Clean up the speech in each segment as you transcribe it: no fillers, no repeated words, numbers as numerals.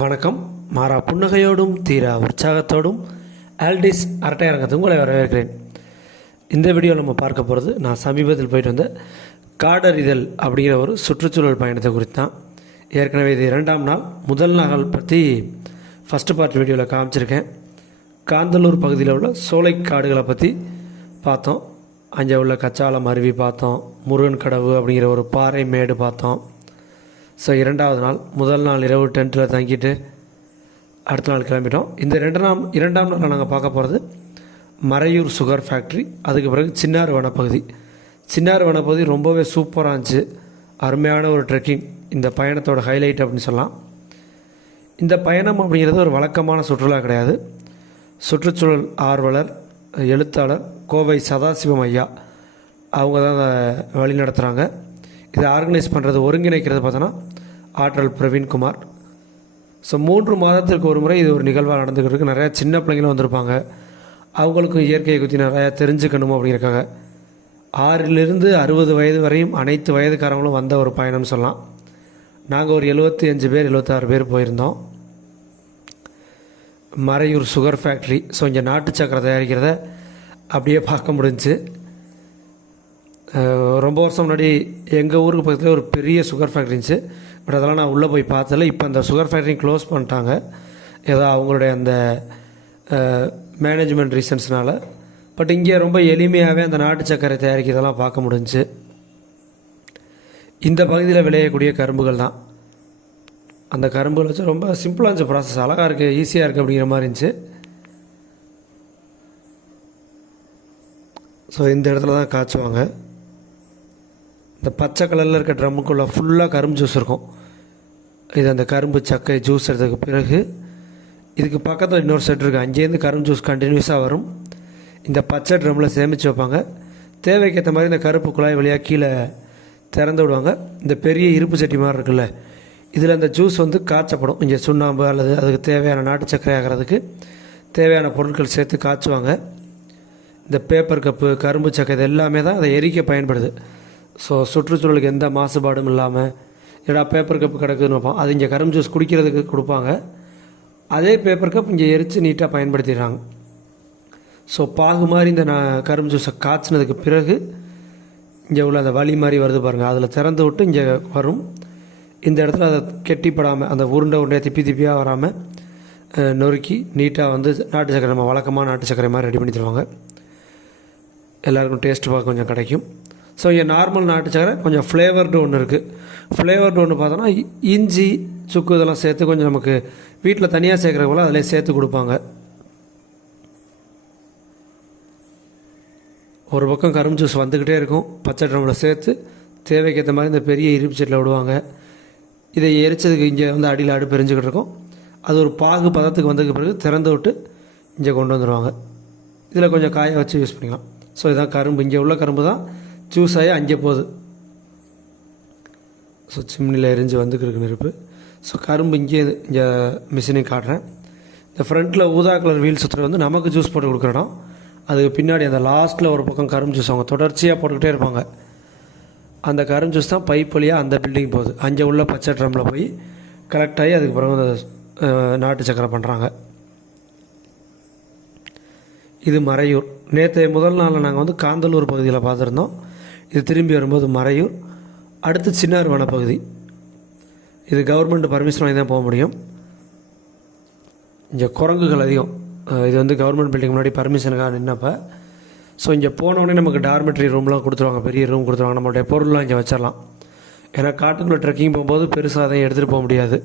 வணக்கம். மாறா புன்னகையோடும் தீரா உற்சாகத்தோடும் ஆல்டிஸ் அரட்டை அரங்கத்தை உங்களை வரவேற்கிறேன். இந்த வீடியோவில் நம்ம பார்க்க போகிறது நான் சமீபத்தில் போயிட்டு வந்த காடறிதல் அப்படிங்கிற ஒரு சுற்றுச்சூழல் பயணத்தை குறித்து தான். ஏற்கனவே இது 2ஆம் நாள். முதல் நாள் பற்றி ஃபஸ்ட்டு பார்ட் வீடியோவில் காமிச்சிருக்கேன். காந்தலூர் பகுதியில் உள்ள சோலை காடுகளை பற்றி பார்த்தோம். அங்கே உள்ள கச்சாலம் அருவி பார்த்தோம். முருகன் கடவு அப்படிங்கிற ஒரு பாறை மேடு பார்த்தோம். ஸோ 2ஆவது நாள், முதல் நாள் இரவு டென்ட்டில் தங்கிட்டு அடுத்த நாள் கிளம்பிட்டோம். இந்த 2ஆம் நாளில் நாங்கள் பார்க்க போகிறது மறையூர் சுகர் ஃபேக்ட்ரி. அதுக்கு பிறகு சின்னாறு வனப்பகுதி. சின்னாறு வனப்பகுதி ரொம்பவே சூப்பராக இருந்துச்சு. அருமையான ஒரு ட்ரெக்கிங். இந்த பயணத்தோட ஹைலைட் அப்படின்னு சொல்லலாம். இந்த பயணம் அப்படிங்கிறது ஒரு வழக்கமான சுற்றுலா கிடையாது. சுற்றுச்சூழல் ஆர்வலர், எழுத்தாளர் கோவை சதாசிவம் ஐயா அவங்க தான் அதை வழி நடத்துகிறாங்க. இதை ஆர்கனைஸ் பண்ணுறது, ஒருங்கிணைக்கிறது பார்த்தோன்னா ஆற்றல் பிரவீன்குமார். ஸோ 3 மாதத்திற்கு ஒரு முறை இது ஒரு நிகழ்வாக நடந்துக்கிட்டு இருக்குது. நிறையா சின்ன பிள்ளைங்களும் வந்திருப்பாங்க. அவங்களுக்கும் இயற்கையை பற்றி நிறையா தெரிஞ்சுக்கணும் அப்படிங்கிறக்காக 6லிருந்து 60 வயது வரையும் அனைத்து வயதுக்காரங்களும் வந்த ஒரு பயணம்னு சொல்லலாம். நாங்கள் ஒரு 75 பேர் 76 பேர் போயிருந்தோம். Maraiyur sugar factory. ஸோ இங்கே நாட்டு சக்கரை தயாரிக்கிறத அப்படியே பார்க்க முடிஞ்சுச்சு. ரொம்ப வருஷம் முன்னாடி எங்கள் ஊருக்கு பக்கத்தில் ஒரு பெரிய சுகர் ஃபேக்ட்ரி இருந்துச்சு. பட் அதெல்லாம் நான் உள்ளே போய் பார்த்ததில்ல. இப்போ அந்த சுகர் ஃபேக்ட்ரி க்ளோஸ் பண்ணிட்டாங்க, ஏதோ அவங்களுடைய அந்த மேனேஜ்மெண்ட் ரீசன்ஸ்னால். பட் இங்கே ரொம்ப எளிமையாகவே அந்த நாட்டு சக்கரை தயாரிக்கிறதெல்லாம் பார்க்க முடிஞ்சுச்சு. இந்த பகுதியில் விளையக்கூடிய கரும்புகள் தான். அந்த கரும்புகள் வச்சு ரொம்ப சிம்பிளாக இருந்துச்சு ப்ராசஸ். அழகாக இருக்குது, ஈஸியாக இருக்குது அப்படிங்கிற மாதிரி இருந்துச்சு. ஸோ இந்த இடத்துல தான் காய்ச்சுவாங்க. இந்த பச்சை கலரில் இருக்க ட்ரம்முக்குள்ளே ஃபுல்லாக கரும்பு ஜூஸ் இருக்கும். இது அந்த கரும்பு சக்கை ஜூஸ் எடுத்ததுக்கு பிறகு இதுக்கு பக்கத்தில் இன்னொரு செட் இருக்குது. அங்கேருந்து கரும்பு ஜூஸ் கண்டினியூஸாக வரும். இந்த பச்சை ட்ரம்மில் சேமித்து வைப்பாங்க. தேவைக்கேற்ற மாதிரி இந்த கருப்பு குழாய் வழியாக கீழே திறந்து விடுவாங்க. இந்த பெரிய இருப்பு சட்டி மாதிரி இருக்குல்ல, இதில் அந்த ஜூஸ் காய்ச்சப்படும். இங்கே சுண்ணாம்பு அல்லது அதுக்கு தேவையான நாட்டு சக்கரை ஆகிறதுக்கு தேவையான பொருட்கள் சேர்த்து காய்ச்சுவாங்க. இந்த பேப்பர் கப்பு, கரும்பு சக்கை இது எல்லாமே தான் அதை எரிக்க பயன்படுது. ஸோ சுற்றுச்சூழலுக்கு எந்த மாசுபாடும் இல்லாமல் ஏடா பேப்பர் கப்பு கிடக்குதுன்னு வைப்போம். அது இங்கே கரும்பு ஜூஸ் குடிக்கிறதுக்கு கொடுப்பாங்க. அதே பேப்பர் கப் இங்கே எரித்து நீட்டாக பயன்படுத்திடுறாங்க. ஸோ பாகு மாதிரி இந்த கரும்பு ஜூஸை காய்ச்சினதுக்கு பிறகு இங்கே உள்ள அந்த வலி மாதிரி வருது பாருங்கள், அதில் திறந்து விட்டு இங்கே வரும். இந்த இடத்துல அதை கெட்டிப்படாமல், அந்த உருண்டையாக திப்பியாக வராமல் நொறுக்கி நீட்டாக நாட்டு சக்கரை, நம்ம வழக்கமாக நாட்டு சக்கரை மாதிரி ரெடி பண்ணி தருவாங்க. எல்லாருக்கும் டேஸ்ட் பார்க்க கொஞ்சம் கிடைக்கும். ஸோ இங்கே நார்மல் நாட்டு சக்கரை, கொஞ்சம் ஃப்ளேவர்டு ஒன்று இருக்குது. ஃப்ளேவர்டு ஒன்று பார்த்தோன்னா இஞ்சி, சுக்கு இதெல்லாம் சேர்த்து கொஞ்சம் நமக்கு வீட்டில் தனியாக சேர்க்குற போல் அதிலே சேர்த்து கொடுப்பாங்க. ஒரு பக்கம் கரும்பு ஜூஸ் வந்துக்கிட்டே இருக்கும். பச்சை ட்ரம்மில் சேர்த்து தேவைக்கேற்ற மாதிரி இந்த பெரிய இருப்பு சட்டியில் விடுவாங்க. இதை எரிச்சதுக்கு இங்கே அடியில் அடுப்பு எரிஞ்சுக்கிட்டு இருக்கும். அது ஒரு பாகு பதத்துக்கு வந்ததுக்கு பிறகு திறந்து விட்டு இங்கே கொண்டு வந்துடுவாங்க. இதில் கொஞ்சம் காய வச்சு யூஸ் பண்ணிக்கலாம். ஸோ இதுதான் கரும்பு. இங்கே உள்ள கரும்பு தான் ஜூஸ் ஆகி அங்கே போகுது. ஸோ சிம்னியில் எரிஞ்சு வந்துக்கிருக்கு நெருப்பு. ஸோ கரும்பு இங்கே மிஷினையும் காட்டுறேன். இந்த ஃப்ரண்ட்டில் ஊதா கலர் வீல் சுற்றுறது நமக்கு ஜூஸ் போட்டு கொடுக்குற இடம். அதுக்கு பின்னாடி அந்த லாஸ்ட்டில் ஒரு பக்கம் கரும்பு ஜூஸ் அவங்க தொடர்ச்சியாக போட்டுக்கிட்டே இருப்பாங்க. அந்த கரும்பு ஜூஸ் தான் பைப் வழியாக அந்த பில்டிங் போகுது. அங்கே உள்ள பச்சை ட்ரம்மில் போய் கலெக்ட் ஆகி அதுக்கு பிறகு நாட்டு சக்கரை பண்ணுறாங்க. இது மறையூர். நேற்று முதல் நாளில் நாங்கள் காந்தலூர் பகுதியில் பார்த்துருந்தோம். இது திரும்பி வரும்போது மறையூர். அடுத்து சின்னாறு வனப்பகுதி. இது கவர்மெண்ட் பர்மிஷன் வாங்கி தான் போக முடியும். இங்கே குரங்குகள் அதிகம். இது கவர்மெண்ட் பில்டிங் முன்னாடி பர்மிஷனுக்காக நின்னப்போ. ஸோ இங்கே போனோடனே நமக்கு டார்மெட்ரி ரூம்லாம் கொடுத்துருவாங்க, பெரிய ரூம் கொடுத்துருவாங்க. நம்மளுடைய பொருள்லாம் இங்கே வச்சிடலாம். ஏன்னா காட்டுக்குள்ளே ட்ரெக்கிங் போகும்போது பெருசாக அதையும் எடுத்துகிட்டு போக முடியாது.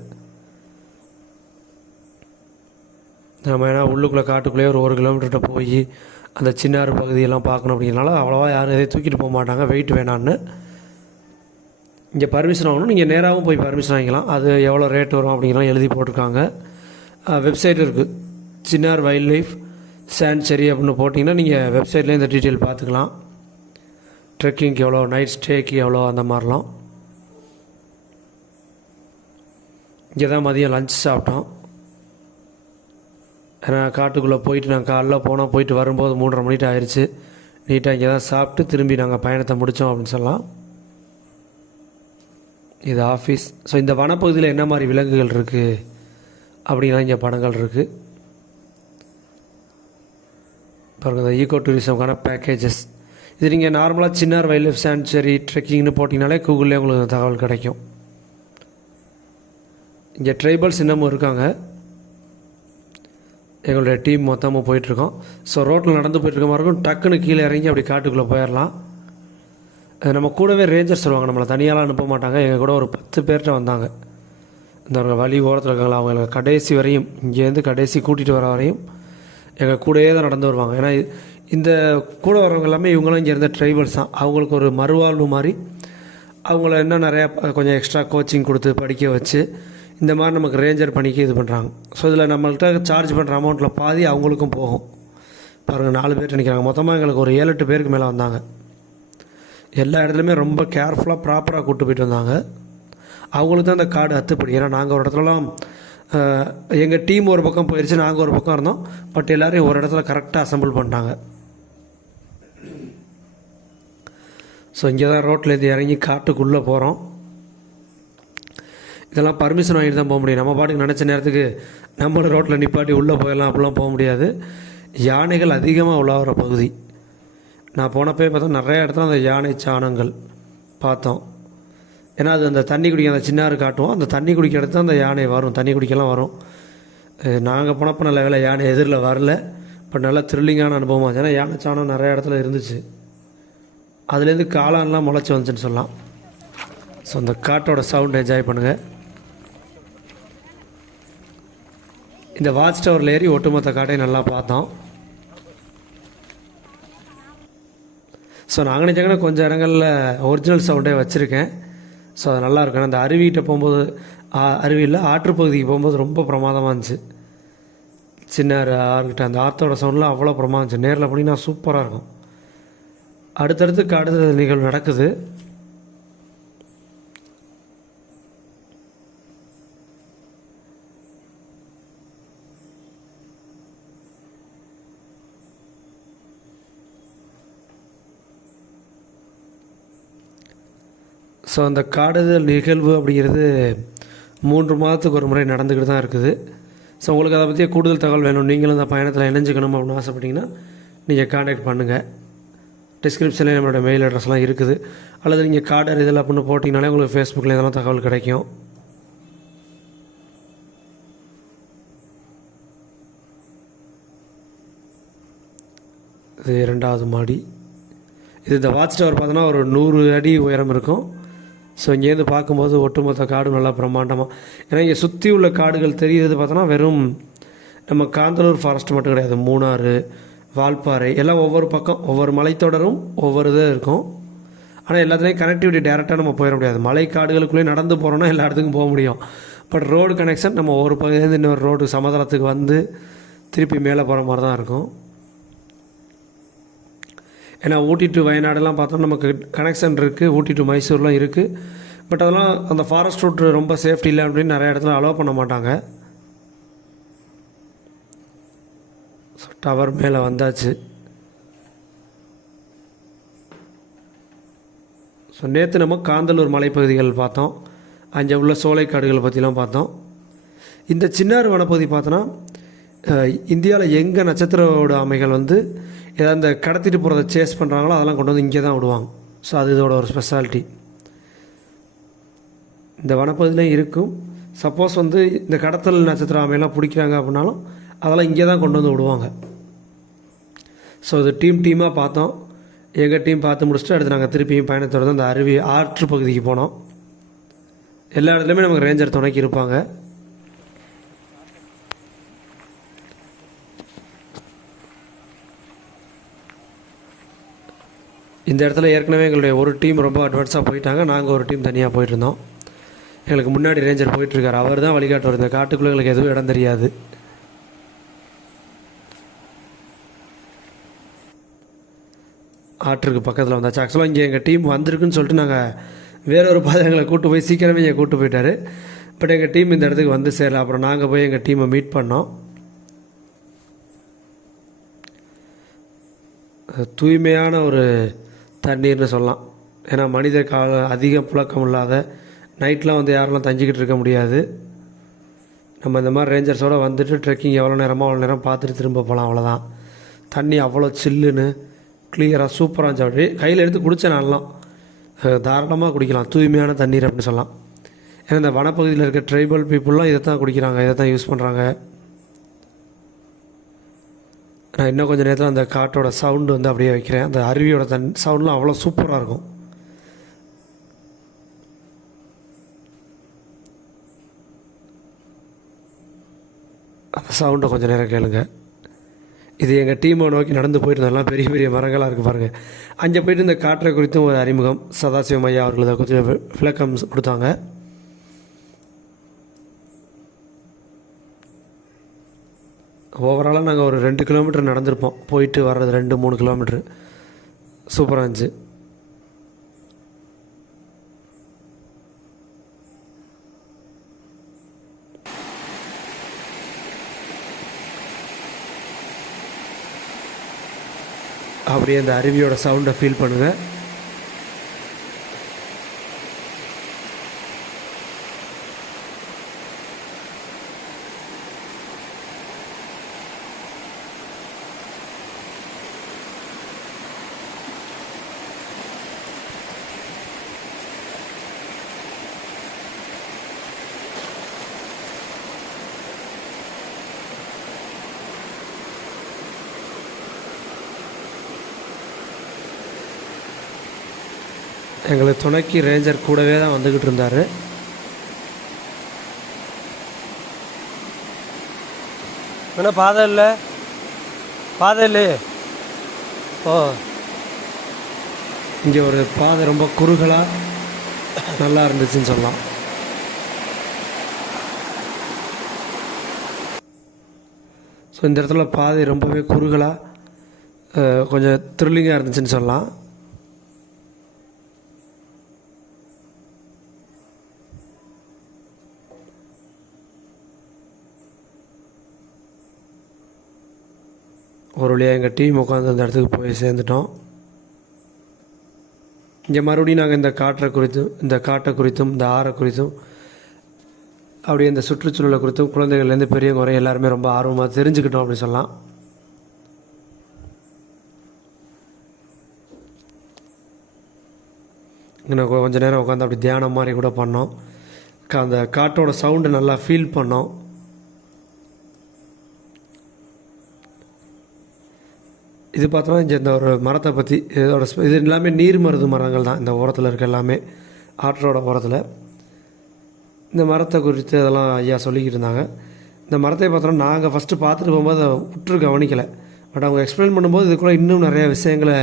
நம்ம ஏன்னா உள்ளுக்குள்ளே காட்டுக்குள்ளேயே ஒரு 1 கிலோமீட்டர்கிட்ட போய் அந்த சின்னாறு பகுதியெல்லாம் பார்க்கணும் அப்படிங்கிறனால அவ்வளோவா யாரும் எதையும் தூக்கிட்டு போக மாட்டாங்க, வெயிட் வேணான்னு. இங்கே பர்மிஷன் வாங்கணும். நீங்கள் நேராகவும் போய் பர்மிஷன் வாங்கிக்கலாம். அது எவ்வளோ ரேட் வரும் அப்படிங்கிறலாம் எழுதி போட்டிருக்காங்க. வெப்சைட் இருக்குது, சின்னார் வைல்ட் லைஃப் சான்ச்சுரி அப்படின்னு போட்டிங்கன்னா நீங்கள் வெப்சைட்லேயே இந்த டீட்டெயில் பார்த்துக்கலாம். ட்ரெக்கிங்க்கு எவ்வளோ, நைட் ஸ்டேக்கு எவ்வளோ, அந்த மாதிரிலாம். இங்கே தான் மதியம் லஞ்ச் சாப்பிட்டோம். ஏன்னா காட்டுக்குள்ளே போயிட்டு நாங்கள் காலைல போயிட்டு வரும்போது 3:30 மணிட்டு ஆயிடுச்சு. நீட்டாக இங்கே தான் சாப்பிட்டு திரும்பி நாங்கள் பயணத்தை முடித்தோம் அப்படின்னு சொல்லலாம். இது ஆஃபீஸ். ஸோ இந்த வனப்பகுதியில் என்ன மாதிரி விலங்குகள் இருக்குது அப்படிங்கிற இங்கே படங்கள் இருக்குது. பாருங்கள், இந்த ஈகோ டூரிசம்கான பேக்கேஜஸ். இது நீங்கள் நார்மலாக சின்னார் வைல்ட் லைஃப் சாங்சுரி ட்ரெக்கிங்னு போட்டிங்கனாலே கூகுள்லேயே உங்களுக்கு தகவல் கிடைக்கும். இங்கே ட்ரைபல்ஸ் இன்னமும் இருக்காங்க. எங்களுடைய டீம் மொத்தமாக போயிட்டுருக்கோம். ஸோ ரோட்டில் நடந்து போயிட்டுருக்க மாதிரி இருக்கும். டக்குன்னு கீழே இறங்கி அப்படி காட்டுக்குள்ளே போயிடலாம். நம்ம கூடவே ரேஞ்சர்ஸ் சொல்லுவாங்க, நம்மளை தனியாலாம் அனுப்ப மாட்டாங்க. எங்கள் கூட ஒரு 10 பேர்கிட்ட வந்தாங்க. இந்த வழி ஓரத்தில் இருக்காங்களா, அவங்கள கடைசி வரையும் இங்கேருந்து கடைசி கூட்டிகிட்டு வர வரையும் எங்கள் கூடயே தான் நடந்து வருவாங்க. ஏன்னா இந்த கூட வரவங்க எல்லாமே இவங்களாம் இங்கே இருந்த ட்ரைபல்ஸ் தான். அவங்களுக்கு ஒரு மறுவாழ்வு மாதிரி அவங்கள இன்னும் நிறையா கொஞ்சம் எக்ஸ்ட்ரா கோச்சிங் கொடுத்து படிக்க வச்சு இந்த மாதிரி நமக்கு ரேஞ்சர் பண்ணிக்க இது பண்ணுறாங்க. ஸோ இதில் நம்மள்கிட்ட சார்ஜ் பண்ணுற அமௌண்ட்டில் பாதி அவங்களுக்கும் போகும். பாருங்கள், 4 பேர் நிற்கிறாங்க. மொத்தமாக எங்களுக்கு ஒரு 7-8 பேருக்கு மேலே வந்தாங்க. எல்லா இடத்துலையுமே ரொம்ப கேர்ஃபுல்லாக ப்ராப்பராக கூப்பிட்டு போயிட்டு வந்தாங்க. அவங்களுக்கு தான் அந்த கார்டு அத்துப்படி. ஏன்னா நாங்கள் ஒரு இடத்துலலாம் எங்கள் டீம் ஒரு பக்கம் போயிடுச்சு, நாங்கள் ஒரு பக்கம் இருந்தோம். பட் எல்லோரையும் ஒரு இடத்துல கரெக்டாக அசம்பிள் பண்ணிட்டாங்க. ஸோ இங்கே தான் ரோட்லேருந்து இறங்கி காட்டுக்குள்ளே போகிறோம். இதெல்லாம் பர்மிஷன் வாங்கிட்டு தான் போக முடியும். நம்ம பாட்டுக்கு நினச்ச நேரத்துக்கு நம்மளும் ரோட்டில் நிப்பாட்டி உள்ளே போயிடலாம் அப்படிலாம் போக முடியாது. யானைகள் அதிகமாக உலாவுற பகுதி. நான் போனப்போ பார்த்தா நிறையா இடத்துல அந்த யானை சாணங்கள் பார்த்தோம். ஏன்னா அது அந்த தண்ணி குடிக்க அந்த சின்னாறு காட்டுவோம். அந்த தண்ணி குடிக்க இடத்துல அந்த யானை வரும், தண்ணி குடிக்கலாம் வரும். நாங்கள் போனப்போ நல்ல வேலை யானை எதிரில் வரல. பட் நல்லா த்ரில்லிங்கான அனுபவமாக. ஏன்னா யானை சாணம் நிறையா இடத்துல இருந்துச்சு. அதுலேருந்து காளான்லாம் முளைச்சி வந்துச்சுன்னு சொல்லலாம். ஸோ அந்த காட்டோட சவுண்ட் என்ஜாய் பண்ணுங்கள். இந்த வாட்ச் டவரில் ஏறி ஒட்டுமொத்த காட்டையும் நல்லா பார்த்தோம். ஸோ நாங்கள் நினச்சாங்கன்னா கொஞ்சம் இடங்களில் ஒரிஜினல் சவுண்டே வச்சுருக்கேன். ஸோ அது நல்லாயிருக்கும். அந்த அருவிகிட்ட போகும்போது அருவியில் ஆற்றுப்பகுதிக்கு போகும்போது ரொம்ப பிரமாதமாக இருந்துச்சு. சின்ன ஆறுகிட்ட அந்த ஆற்றோட சவுண்ட்லாம் அவ்வளோ பிரமாதம் இருந்துச்சு. நேரில் போனீங்கன்னா சூப்பராக இருக்கும். அடுத்தடுத்து அடுத்த நிகழ்வு நடக்குது. ஸோ அந்த காடுதல் நிகழ்வு அப்படிங்கிறது 3 மாதத்துக்கு ஒரு முறை நடந்துக்கிட்டு தான் இருக்குது. ஸோ உங்களுக்கு அதை பற்றிய கூடுதல் தகவல் வேணும், நீங்களும் இந்த பயணத்தில் இணைஞ்சிக்கணும் அப்படின்னு ஆசைப்பட்டீங்கன்னா நீங்கள் கான்டாக்ட் பண்ணுங்கள். டிஸ்கிரிப்ஷனில் நம்மளோட மெயில் அட்ரஸ்லாம் இருக்குது. அல்லது நீங்கள் கார்டர் இதில் அப்படின்னு போட்டிங்கனாலே உங்களுக்கு ஃபேஸ்புக்கில் எதனா தகவல் கிடைக்கும். இது 2வது மாடி. இது இந்த வாட்ச் டவர் பார்த்தோன்னா ஒரு 100 அடி உயரம் இருக்கும். ஸோ இங்கேருந்து பார்க்கும்போது ஒட்டுமொத்த காடு நல்லா பிரம்மாண்டமாக. ஏன்னா இங்கே சுற்றி உள்ள காடுகள் தெரியுது பார்த்தோன்னா வெறும் நம்ம காந்தலூர் ஃபாரஸ்ட் மட்டும் கிடையாது. மூணாறு, வால்பாறை எல்லாம் ஒவ்வொரு பக்கம் ஒவ்வொரு மலைத்தொடரும் ஒவ்வொரு இது இருக்கும். ஆனால் எல்லாத்துலேயும் கனெக்டிவிட்டி டேரெக்டாக நம்ம போயிட முடியாது. மலை காடுகளுக்குள்ளேயே நடந்து போகிறோன்னா எல்லா இடத்துக்கும் போக முடியும். பட் ரோடு கனெக்ஷன் நம்ம ஒரு பகுதியிலேருந்து இன்னொரு ரோடு சமதளத்துக்கு வந்து திருப்பி மேலே போகிற மாதிரி தான் இருக்கும். ஏன்னா ஊட்டி டு வயநாடுலாம் பார்த்தோம் நமக்கு கனெக்ஷன் இருக்குது, ஊட்டி டு மைசூர்லாம் இருக்குது. பட் அதெல்லாம் அந்த ஃபாரஸ்ட் ரூட் ரொம்ப சேஃப்டி இல்லை அப்படின்னு நிறைய இடத்துல அலோவ் பண்ண மாட்டாங்க. ஸோ டவர் மேலே வந்தாச்சு. ஸோ நேற்று நம்ம காந்தலூர் மலைப்பகுதிகள் பார்த்தோம். அங்கே உள்ள சோலைக்காடுகளை பற்றிலாம் பார்த்தோம். இந்த சின்னாறு வனப்பகுதி பார்த்தோன்னா இந்தியாவில் எங்கே நட்சத்திரோட ஆமைகள் வந்து ஏதாவது அந்த கடத்திட்டு போகிறத சேஸ் பண்ணுறாங்களோ அதெல்லாம் கொண்டு வந்து இங்கே தான் விடுவாங்க. ஸோ அது இதோட ஒரு ஸ்பெஷாலிட்டி. இந்த வனப்பகுதியிலையும் இருக்கும். சப்போஸ் வந்து இந்த கடத்தல் நட்சத்திர ஆமையெல்லாம் பிடிக்கிறாங்க அப்படின்னாலும் அதெல்லாம் இங்கே தான் கொண்டு வந்து விடுவாங்க. ஸோ இது டீமாக பார்த்தோம். எங்கள் டீம் பார்த்து முடிச்சுட்டு அடுத்து நாங்கள் திருப்பியும் பயணத்தோடு அந்த அருவி ஆற்று பகுதிக்கு போனோம். எல்லா இடத்துலையுமே நமக்கு ரேஞ்சர் துணைக்கு இருப்பாங்க. இந்த இடத்துல ஏற்கனவே எங்களுடைய ஒரு டீம் ரொம்ப அட்வான்ஸாக போயிட்டாங்க. நாங்கள் ஒரு டீம் தனியாக போயிட்டுருந்தோம். எங்களுக்கு முன்னாடி ரேஞ்சர் போயிட்டுருக்கார். அவர் தான் வழிகாட்டுவார். இந்த காட்டுக்குள்ளே எங்களுக்கு எதுவும் இடம் தெரியாது. ஆற்றுக்கு பக்கத்தில் வந்தாச்சு. ஆக்சுவலாக இங்கே எங்கள் டீம் வந்திருக்குன்னு சொல்லிட்டு நாங்கள் வேறொரு பாதை எங்களை கூப்பிட்டு போய் சீக்கிரமே இங்கே கூப்பிட்டு போயிட்டார். பட் எங்கள் டீம் இந்த இடத்துக்கு வந்து சேரல. அப்புறம் நாங்கள் போய் எங்கள் டீமை மீட் பண்ணோம். தூய்மையான ஒரு தண்ணீர்னு சொல்லலாம். ஏன்னா மனித அதிக புழக்கம் இல்லாத நைட்லாம் வந்து யாரெல்லாம் தஞ்சிக்கிட்டு இருக்க முடியாது. நம்ம இந்த மாதிரி ரேஞ்சர்ஸோடு வந்துட்டு ட்ரெக்கிங் எவ்வளோ நேரம் பார்த்துட்டு திரும்ப போகலாம். அவ்வளோதான். தண்ணி அவ்வளோ சில்லுன்னு கிளியராக சூப்பராக இருந்துச்சு. அப்படியே கையில் எடுத்து குடித்தேன். நல்லா தாராளமாக குடிக்கலாம், தூய்மையான தண்ணீர் அப்படின்னு சொல்லலாம். ஏன்னா இந்த வனப்பகுதியில் இருக்க ட்ரைபல் பீப்புளெலாம் இதை தான் குடிக்கிறாங்க, இதை தான் யூஸ் பண்ணுறாங்க. நான் இன்னும் கொஞ்சம் நேரத்தில் அந்த காட்டோட சவுண்டு வந்து அப்படியே வைக்கிறேன். அந்த அருவியோட சவுண்ட்லாம் அவ்வளோ சூப்பராக இருக்கும். அந்த சவுண்டை கொஞ்சம் நேரம் கேளுங்க. இது எங்கள் டீமை நோக்கி நடந்து போயிட்டு இருந்தெல்லாம் பெரிய பெரிய மரங்களாக இருக்குது பாருங்கள். அங்கே போயிட்டு இந்த காற்றை குறித்தும் ஒரு அறிமுகம் சதாசிவம் ஐயா அவர்கள் அதை கொஞ்சம் விளக்கம் கொடுத்தாங்க. ஓவராலாக நாங்கள் ஒரு 2 கிலோமீட்டர் நடந்திருப்போம். போயிட்டு வர்றது 2-3 கிலோமீட்ரு. சூப்பராக இருந்துச்சு. அப்படியே அந்த அருவியோட சவுண்டை ஃபீல் பண்ணுங்கள். எங்களுக்கு துணைக்கு ரேஞ்சர் கூடவே தான் வந்துக்கிட்டு இருந்தார். என்ன பாதை இல்லை, பாதை இல்லையே. ஓ, இங்கே ஒரு பாதை ரொம்ப குறுகலாக நல்லா இருந்துச்சுன்னு சொல்லலாம். ஸோ இந்த இடத்துல பாதை ரொம்பவே குறுகலாக கொஞ்சம் த்ரில்லிங்காக இருந்துச்சுன்னு சொல்லலாம். ஒரு வழியாக எங்கள் டீம் உட்காந்து அந்த இடத்துக்கு போய் சேர்ந்துட்டோம். இங்கே மறுபடியும் நாங்கள் இந்த காட்டை குறித்தும் இந்த ஆறை குறித்தும் அப்படியே இந்த சுற்றுச்சூழலை குறித்தும் குழந்தைகள்லேருந்து பெரியவங்க வரை எல்லாருமே ரொம்ப ஆர்வமாக தெரிஞ்சுக்கிட்டோம் அப்படின்னு சொல்லலாம். இங்கே கொஞ்சம் நேரம் உட்காந்து அப்படி தியானம் மாதிரி கூட பண்ணோம். அந்த காட்டோட சவுண்டு நல்லா ஃபீல் பண்ணோம். இது பார்த்தோன்னா இங்கே இந்த ஒரு மரத்தை பற்றி இது எல்லாமே நீர் மருது மரங்கள் தான். இந்த ஓரத்தில் இருக்க எல்லாமே ஆற்றோட ஓரத்தில் இந்த மரத்தை குறித்து அதெல்லாம் ஐயா சொல்லிக்கிட்டு இருந்தாங்க. இந்த மரத்தை பார்த்தோன்னா நாங்கள் ஃபஸ்ட்டு பார்த்துட்டு போகும்போது அதை உற்று கவனிக்கலை. பட் அவங்க எக்ஸ்பிளைன் பண்ணும்போது இதுக்குள்ளே இன்னும் நிறையா விஷயங்களை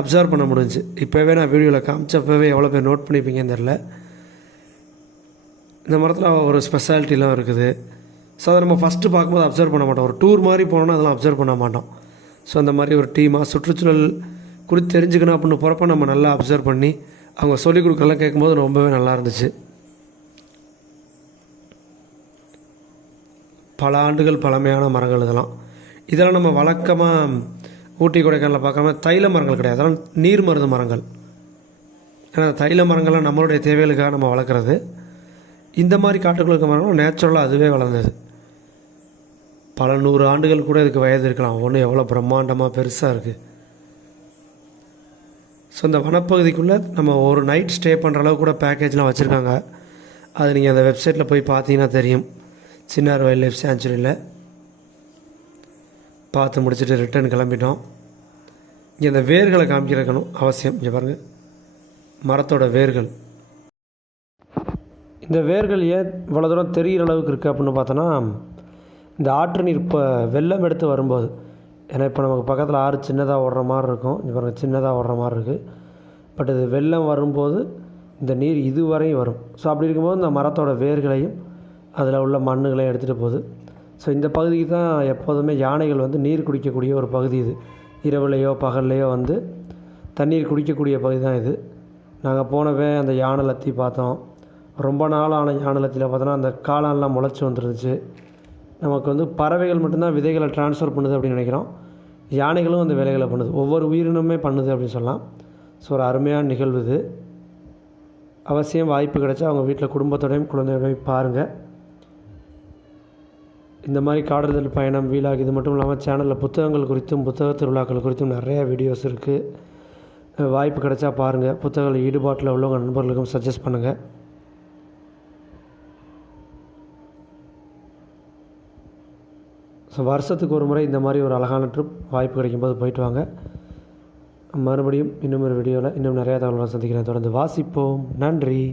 அப்சர்வ் பண்ண முடிஞ்சு. இப்போவே நான் வீடியோவில் காமிச்சப்பவே எவ்வளோ பேர் நோட் பண்ணிப்பீங்கன்னு தெரில. இந்த மரத்தில் ஒரு ஸ்பெஷாலிட்டிலாம் இருக்குது. ஸோ அதை நம்ம ஃபஸ்ட்டு பார்க்கும்போது அப்சர்வ் பண்ண மாட்டோம். ஒரு டூர் மாதிரி போனோன்னா அதெல்லாம் அப்சர்வ் பண்ண மாட்டோம். ஸோ அந்த மாதிரி ஒரு டீமாக சுற்றுச்சூழல் குறித்து தெரிஞ்சுக்கணும் அப்படின்னு போகிறப்ப நம்ம நல்லா அப்சர்வ் பண்ணி அவங்க சொல்லிக் கொடுக்கலாம் கேட்கும்போது ரொம்பவே நல்லா இருந்துச்சு. பல ஆண்டுகள் பழமையான மரங்கள் இதெல்லாம் நம்ம வழக்கமாக ஊட்டி கொடைக்கானலில் பார்க்காம தைல மரங்கள் கிடையாது. அதெல்லாம் நீர் மருது மரங்கள். ஏன்னா தைல மரங்கள்லாம் நம்மளுடைய தேவைகளுக்காக நம்ம வளர்க்குறது. இந்த மாதிரி காட்டுக்குள்ள இருக்க மரங்கள் நேச்சுரலாக அதுவே வளர்ந்தது. பல 100 ஆண்டுகள் கூட இதுக்கு வயது இருக்கலாம். ஒன்று எவ்வளோ பிரம்மாண்டமாக பெருசாக இருக்குது. ஸோ இந்த வனப்பகுதிக்குள்ளே நம்ம ஒரு நைட் ஸ்டே பண்ணுற அளவுக்கு கூட பேக்கேஜ்லாம் வச்சுருக்காங்க. அது நீங்கள் அந்த வெப்சைட்டில் போய் பார்த்தீங்கன்னா தெரியும். சின்னார் வைல்ட் லைஃப் சேஞ்சுரியில் பார்த்து முடிச்சுட்டு ரிட்டர்ன் கிளம்பிட்டோம். இங்கே இந்த வேர்களை காமிக்கிறக்கணும் அவசியம். இங்கே பாருங்கள், மரத்தோட வேர்கள். இந்த வேர்கள் ஏன் இவ்வளோ தூரம் தெரிகிற அளவுக்கு இருக்குது அப்படின்னு பார்த்தோன்னா, இந்த ஆற்று நீர் இப்போ வெள்ளம் எடுத்து வரும்போது, ஏன்னா இப்போ நமக்கு பக்கத்தில் ஆறு சின்னதாக ஓடுற மாதிரி இருக்கும். இங்கே பாருங்கள், சின்னதாக ஓடுற மாதிரி இருக்குது. பட் இது வெள்ளம் வரும்போது இந்த நீர் இதுவரையும் வரும். ஸோ அப்படி இருக்கும்போது இந்த மரத்தோட வேர்களையும் அதில் உள்ள மண்ணுகளையும் எடுத்துகிட்டு போகுது. ஸோ இந்த பகுதிக்கு தான் எப்போதுமே யானைகள் வந்து நீர் குடிக்கக்கூடிய ஒரு பகுதி. இது இரவுலையோ பகல்லையோ வந்து தண்ணீர் குடிக்கக்கூடிய பகுதி தான் இது. நாங்கள் போனவே அந்த யானை லத்தி பார்த்தோம். ரொம்ப நாளான யானை லத்தியில் பார்த்தோன்னா அந்த காளான்லாம் முளைச்சி வந்துருந்துச்சு. நமக்கு வந்து பறவைகள் மட்டும்தான் விதைகளை ட்ரான்ஸ்ஃபர் பண்ணுது அப்படின்னு நினைக்கிறோம். யானைகளும் அந்த வேலைகளை பண்ணுது. ஒவ்வொரு உயிரினமே பண்ணுது அப்படின்னு சொல்லலாம். ஸோ ஒரு அருமையான நிகழ்வு இது. அவசியம் வாய்ப்பு கிடைச்சா அவங்க வீட்டில் குடும்பத்தோடையும் குழந்தையோடையும் பாருங்கள். இந்த மாதிரி காடறுதல் பயணம் வீலாக் இது மட்டும் இல்லாமல் சேனலில் புத்தகங்கள் குறித்தும் புத்தக திருவிழாக்கள் குறித்தும் நிறையா வீடியோஸ் இருக்குது. வாய்ப்பு கிடைச்சா பாருங்கள். புத்தகங்கள் ஈடுபாட்டில் உள்ளவங்க நண்பர்களுக்கும் சஜஸ்ட் பண்ணுங்கள். ஸோ வருஷத்துக்கு ஒரு முறை இந்த மாதிரி ஒரு அழகான ட்ரிப் வாய்ப்பு கிடைக்கும்போது போயிட்டு வாங்க. மறுபடியும் இன்னும் ஒரு வீடியோவில் இன்னும் நிறையா தகவல்களை சந்திக்கிறேன். தொடர்ந்து வாசிப்போம். நன்றி.